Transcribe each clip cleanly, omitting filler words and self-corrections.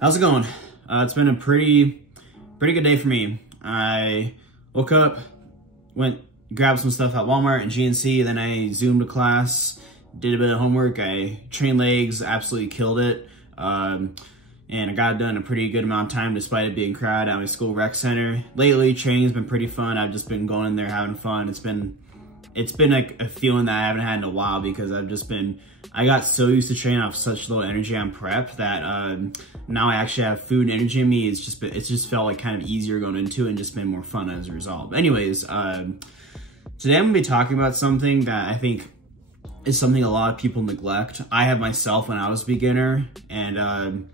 How's it going? It's been a pretty good day for me. I woke up, grabbed some stuff at Walmart and GNC, then I zoomed to class, did a bit of homework. I trained legs, absolutely killed it. And I got it done in a pretty good amount of time despite it being crowded at my school rec center. Lately, training's been pretty fun. I've just been going in there having fun. It's been like a feeling that I haven't had in a while because I got so used to training off such low energy on prep that now I actually have food and energy in me. It's just felt like kind of easier going into it and just been more fun as a result. But anyways, today I'm gonna be talking about something that I think is something a lot of people neglect. I have myself when I was a beginner, and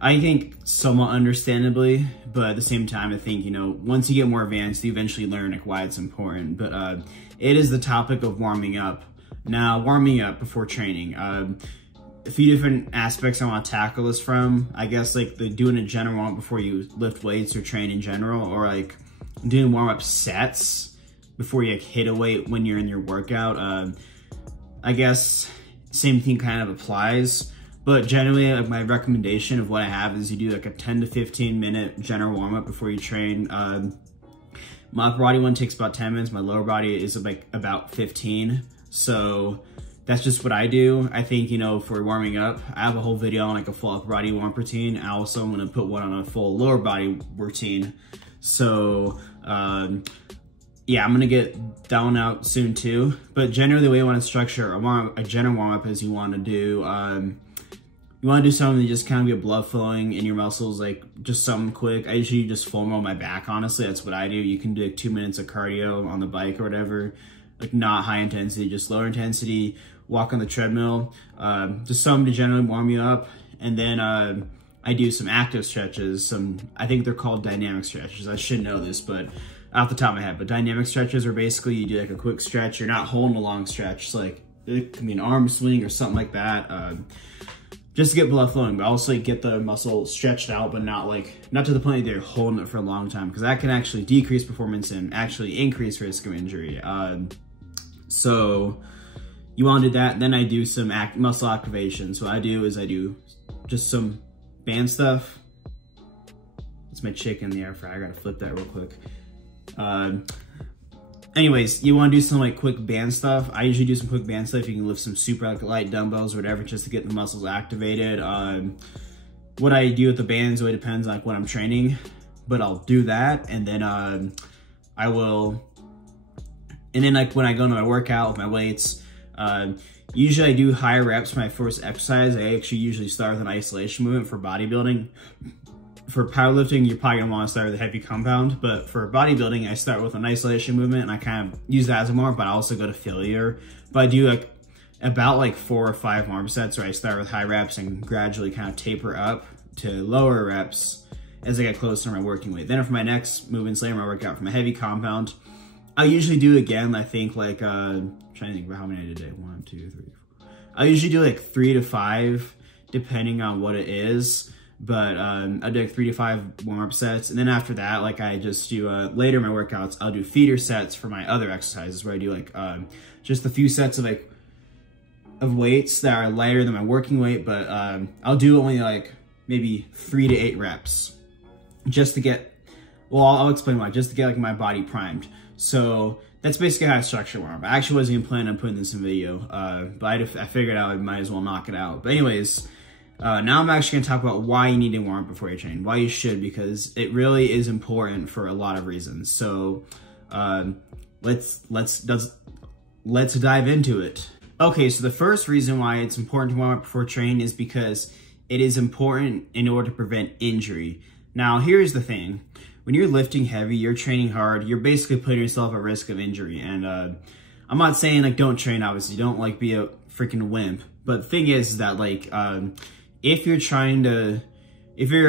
I think somewhat understandably, but at the same time, I think, once you get more advanced, you eventually learn like why it's important. But it is the topic of warming up. Now, warming up before training. A few different aspects I want to tackle this from. I guess like doing a general warm-up before you lift weights or train in general, or like doing warm-up sets before you like, hit a weight when you're in your workout. I guess same thing kind of applies. But generally, like, my recommendation of what I have is you do like a 10 to 15 minute general warm-up before you train. My upper body one takes about 10 minutes. My lower body is like about 15. So that's just what I do. I think, for warming up, I have a whole video on like a full upper body warm-up routine. I also am gonna put one on a full lower body routine. So yeah, I'm gonna get that one out soon too. But generally the way I wanna structure a general warm-up is you wanna do something to just kind of get blood flowing in your muscles, like just something quick. I usually just foam roll my back, honestly. That's what I do. You can do like 2 minutes of cardio on the bike or whatever, like not high intensity, just lower intensity, walk on the treadmill, just something to generally warm you up. And then I do some active stretches, I think they're called dynamic stretches. I should know this, but off the top of my head, but dynamic stretches are basically you do like a quick stretch. You're not holding a long stretch. It's like, it can be an arm swing or something like that. Just to get blood flowing, but also like, get the muscle stretched out, but not to the point that you're holding it for a long time, because that can actually decrease performance and actually increase risk of injury. So you want to do that. Then I do some muscle activation. So what I do is I do just some band stuff. It's my chicken in the air fryer. I gotta flip that real quick. Anyways, you want to do some like quick band stuff. I usually do some quick band stuff. You can lift some super like, light dumbbells or whatever just to get the muscles activated. What I do with the bands really depends on like what I'm training, but I'll do that. And then like when I go into my workout with my weights, usually I do higher reps for my first exercise. I actually usually start with an isolation movement for bodybuilding. For powerlifting, you're probably gonna wanna start with a heavy compound, but for bodybuilding, I start with an isolation movement and I kind of use that as a warm-up, but I also go to failure. But I do like about like 4 or 5 warm sets where I start with high reps and gradually kind of taper up to lower reps as I get closer to my working weight. Then for my next movements later, my workout from a heavy compound, I usually do again, I think like, I'm trying to think about how many I did today. 1, 2, 3, 4. I usually do like 3 to 5, depending on what it is. But I do like 3 to 5 warm-up sets. And then after that, like I just do, later in my workouts, I'll do feeder sets for my other exercises where I do like just a few sets of weights that are lighter than my working weight. But I'll do only like maybe 3 to 8 reps just to get, well, I'll explain why, just to get like my body primed. So that's basically how I structure warm-up. I actually wasn't even planning on putting this in video, but I figured I might as well knock it out. But anyways, now I'm actually gonna talk about why you need to warm up before you train, why you should, because it really is important for a lot of reasons. So let's dive into it. Okay, so the first reason why it's important to warm up before training is because it is important in order to prevent injury. Now, here's the thing. When you're lifting heavy, you're training hard, you're basically putting yourself at risk of injury. And I'm not saying like don't train, obviously, don't like be a freaking wimp. But the thing is that like, if you're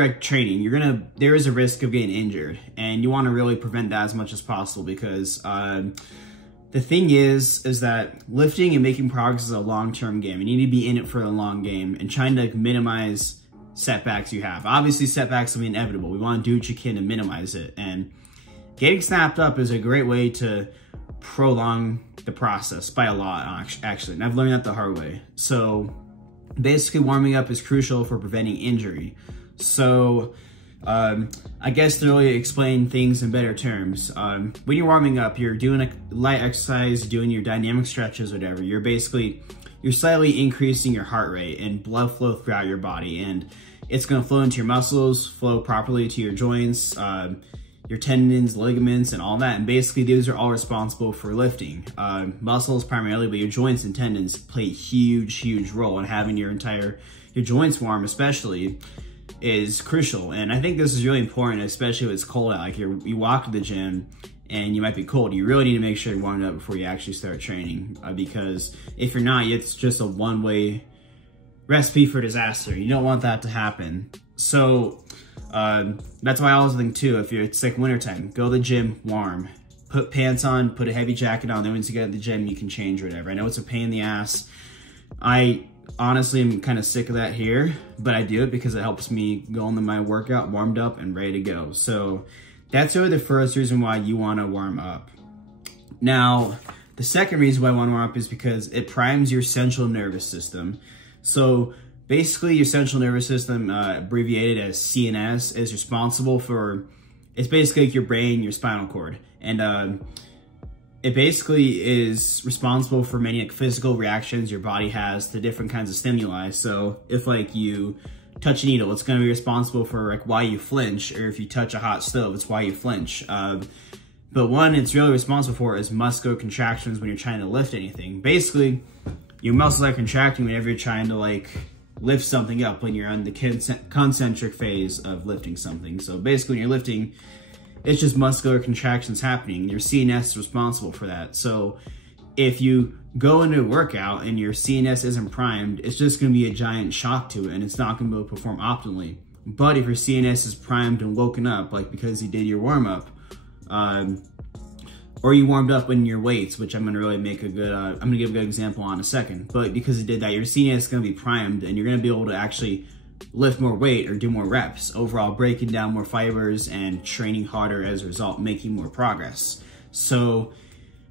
like training, there is a risk of getting injured, and you want to really prevent that as much as possible, because the thing is that lifting and making progress is a long-term game. You need to be in it for a long game and trying to minimize setbacks you have. Obviously, setbacks will be inevitable. We want to do what you can to minimize it, and getting snapped up is a great way to prolong the process by a lot, actually, and I've learned that the hard way. So basically, warming up is crucial for preventing injury. So I guess to really explain things in better terms, when you're warming up, you're doing a light exercise, doing your dynamic stretches, whatever. You're slightly increasing your heart rate and blood flow throughout your body, and it's going to flow into your muscles, flow properly to your joints, your tendons, ligaments, and all that. And basically, these are all responsible for lifting. Muscles primarily, but your joints and tendons play a huge role in having your joints warm, especially, is crucial. And I think this is really important, especially when it's cold out. Like you walk to the gym and you might be cold. You really need to make sure you're warmed up before you actually start training, because if you're not, it's just a one-way recipe for disaster. You don't want that to happen. So that's why I always think too, if it's like wintertime, go to the gym warm. Put pants on, put a heavy jacket on, then once you get to the gym, you can change or whatever. I know it's a pain in the ass. I honestly am kind of sick of that here, but I do it because it helps me go into my workout warmed up and ready to go. So that's really the first reason why you want to warm up. Now, the second reason why I want to warm up is because it primes your central nervous system. So basically, your central nervous system, abbreviated as CNS, is responsible for, it's basically like your brain, your spinal cord. And it basically is responsible for many like physical reactions your body has to different kinds of stimuli. So if like you touch a needle, it's going to be responsible for like why you flinch, or if you touch a hot stove, it's why you flinch. But one it's really responsible for is muscular contractions when you're trying to lift anything. Basically, your muscles are contracting whenever you're trying to like lift something up, when you're on the concentric phase of lifting something. So basically when you're lifting, it's just muscular contractions happening. Your CNS is responsible for that. So if you go into a workout and your CNS isn't primed, it's just going to be a giant shock to it, and it's not going to be able to perform optimally. But if your CNS is primed and woken up, like because you did your warm-up, or you warmed up in your weights, which I'm going to really make a good, I'm going to give a good example on in a second. But because you did that, your CNS is going to be primed, and you're going to be able to actually lift more weight or do more reps, overall breaking down more fibers and training harder as a result, making more progress. So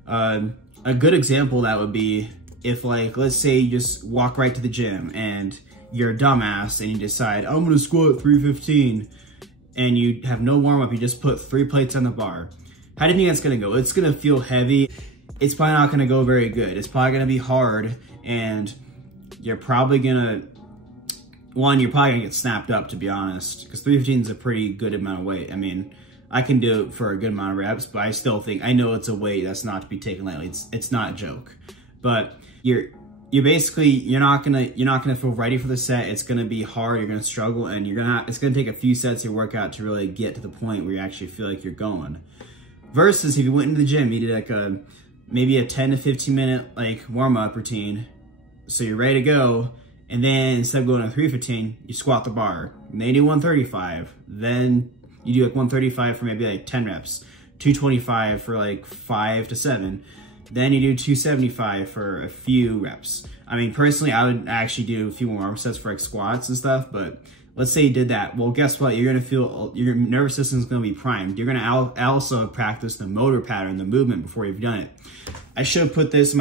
a good example of that would be if, like, let's say you just walk right to the gym and you're a dumbass and you decide, I'm going to squat 315, and you have no warm-up, you just put 3 plates on the bar. How do you think that's going to go? It's going to feel heavy. It's probably not going to go very good. It's probably going to be hard, and you're probably going to, you're probably going to get snapped up, to be honest, because 315 is a pretty good amount of weight. I mean, I can do it for a good amount of reps, but I still think, I know it's a weight that's not to be taken lightly. It's not a joke. But you're not gonna feel ready for the set. It's gonna be hard, you're gonna struggle, and it's gonna take a few sets of your workout to really get to the point where you actually feel like you're going. Versus if you went into the gym, you did like maybe a 10 to 15 minute like warm-up routine, so you're ready to go, and then instead of going to 315, you squat the bar. And then you do 135, then you do like 135 for maybe like 10 reps, 225 for like 5 to 7, then you do 275 for a few reps. I mean, personally, I would actually do a few more arm sets for like squats and stuff, but let's say you did that. Well, guess what? You're gonna feel, your nervous system is gonna be primed. You're gonna also practice the motor pattern, the movement, before you've done it. I should have put this in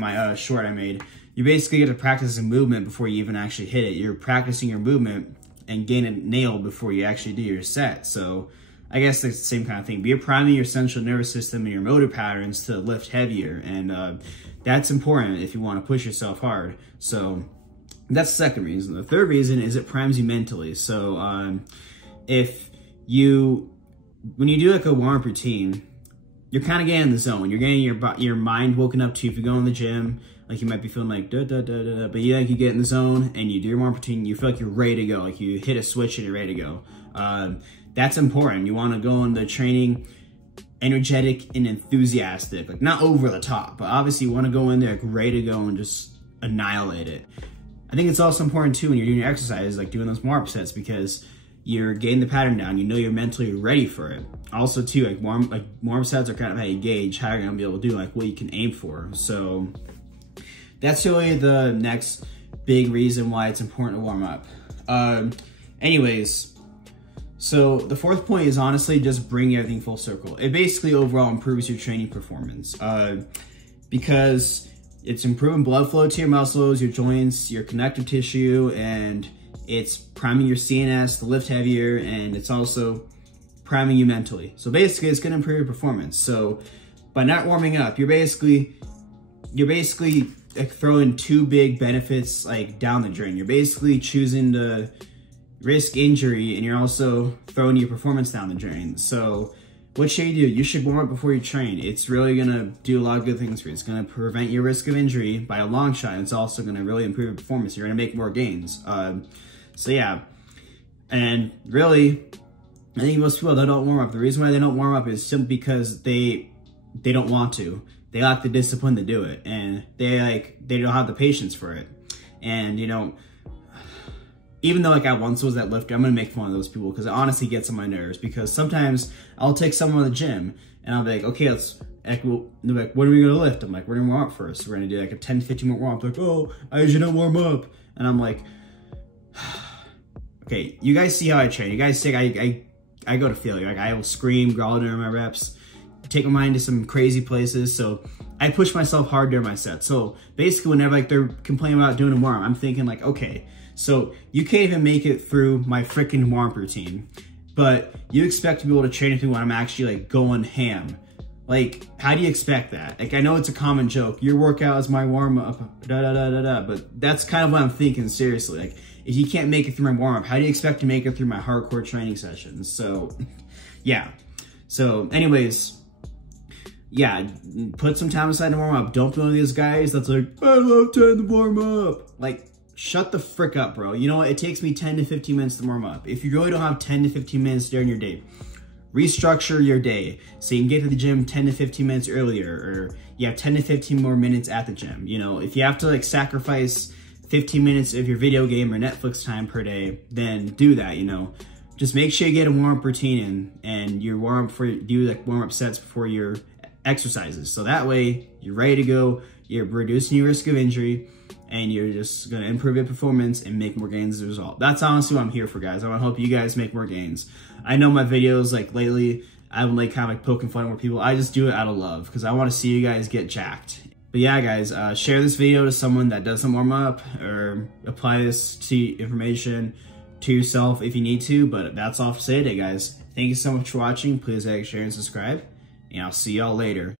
my short I made. You basically get to practice a movement before you even actually hit it. You're practicing your movement and gain it nailed before you actually do your set. So I guess it's the same kind of thing. But you're priming your central nervous system and your motor patterns to lift heavier, and that's important if you want to push yourself hard. So that's the second reason. The third reason is it primes you mentally. So when you do like a warm-up routine, you're kind of getting in the zone. You're getting your mind woken up to. If you go in the gym, like you might be feeling like da da da da da, but you get in the zone and you do your warm-up routine. You feel like you're ready to go. Like you hit a switch and you're ready to go. That's important. You want to go into training energetic and enthusiastic, like not over the top, but obviously you want to go in there like ready to go and just annihilate it. I think it's also important too when you're doing your exercises, like doing those warm-up sets, because you're getting the pattern down. You know you're mentally ready for it. Also too, like warm-up sets are kind of how you gauge how you're gonna be able to do, like what you can aim for. So that's really the next big reason why it's important to warm up. Anyways, so the fourth point is honestly just bring everything full circle. It basically overall improves your training performance because it's improving blood flow to your muscles, your joints, your connective tissue, and it's priming your CNS to lift heavier, and it's also priming you mentally. So basically, it's gonna improve your performance. So by not warming up, you're basically like throwing two big benefits like down the drain. You're basically choosing to risk injury, and you're also throwing your performance down the drain. So what should you do? You should warm up before you train. It's really gonna do a lot of good things for you. It's gonna prevent your risk of injury by a long shot. It's also gonna really improve your performance. You're gonna make more gains. So yeah, and really, I think most people that don't warm up, the reason why they don't warm up is simply because they don't want to. They lack the discipline to do it, and they don't have the patience for it. And you know, even though like I once was that lifter, I'm gonna make fun of those people because it honestly gets on my nerves. Because sometimes I'll take someone to the gym and I'll be like, okay, they're like, what are we gonna lift? I'm like, we're gonna warm up first. We're gonna do like a 10 to 15 minute warm up. Like, oh, I usually don't warm up, and I'm like, okay, you guys see how I train. You guys see I go to failure. Like I will scream, growl during my reps, take my mind to some crazy places. So I push myself hard during my set. So basically whenever like they're complaining about doing a warm, I'm thinking like, okay, so you can't even make it through my freaking warm routine, but you expect to be able to train with me when I'm actually like going ham. Like, how do you expect that? Like, I know it's a common joke. Your workout is my warm up, but that's kind of what I'm thinking seriously. Like, if you can't make it through my warm up, how do you expect to make it through my hardcore training sessions? So, yeah. So, anyways, yeah, put some time aside to warm up. Don't be one of these guys that's like, I love time to warm up. Like, shut the frick up, bro. You know what? It takes me 10 to 15 minutes to warm up. If you really don't have 10 to 15 minutes during your day, restructure your day so you can get to the gym 10 to 15 minutes earlier, or you have 10 to 15 more minutes at the gym. You know, if you have to like sacrifice 15 minutes of your video game or Netflix time per day, then do that, you know. Just make sure you get a warm-up routine in, and you do like warm-up sets before your exercises. So that way you're ready to go, you're reducing your risk of injury, and you're just gonna improve your performance and make more gains as a result. That's honestly what I'm here for, guys. I wanna help you guys make more gains. I know my videos, like lately, I'm like kind of like poking fun at more people. I just do it out of love because I wanna see you guys get jacked. But yeah, guys, share this video to someone that doesn't warm up, or apply this information to yourself if you need to. But that's all for today, guys. Thank you so much for watching. Please like, share, and subscribe, and I'll see y'all later.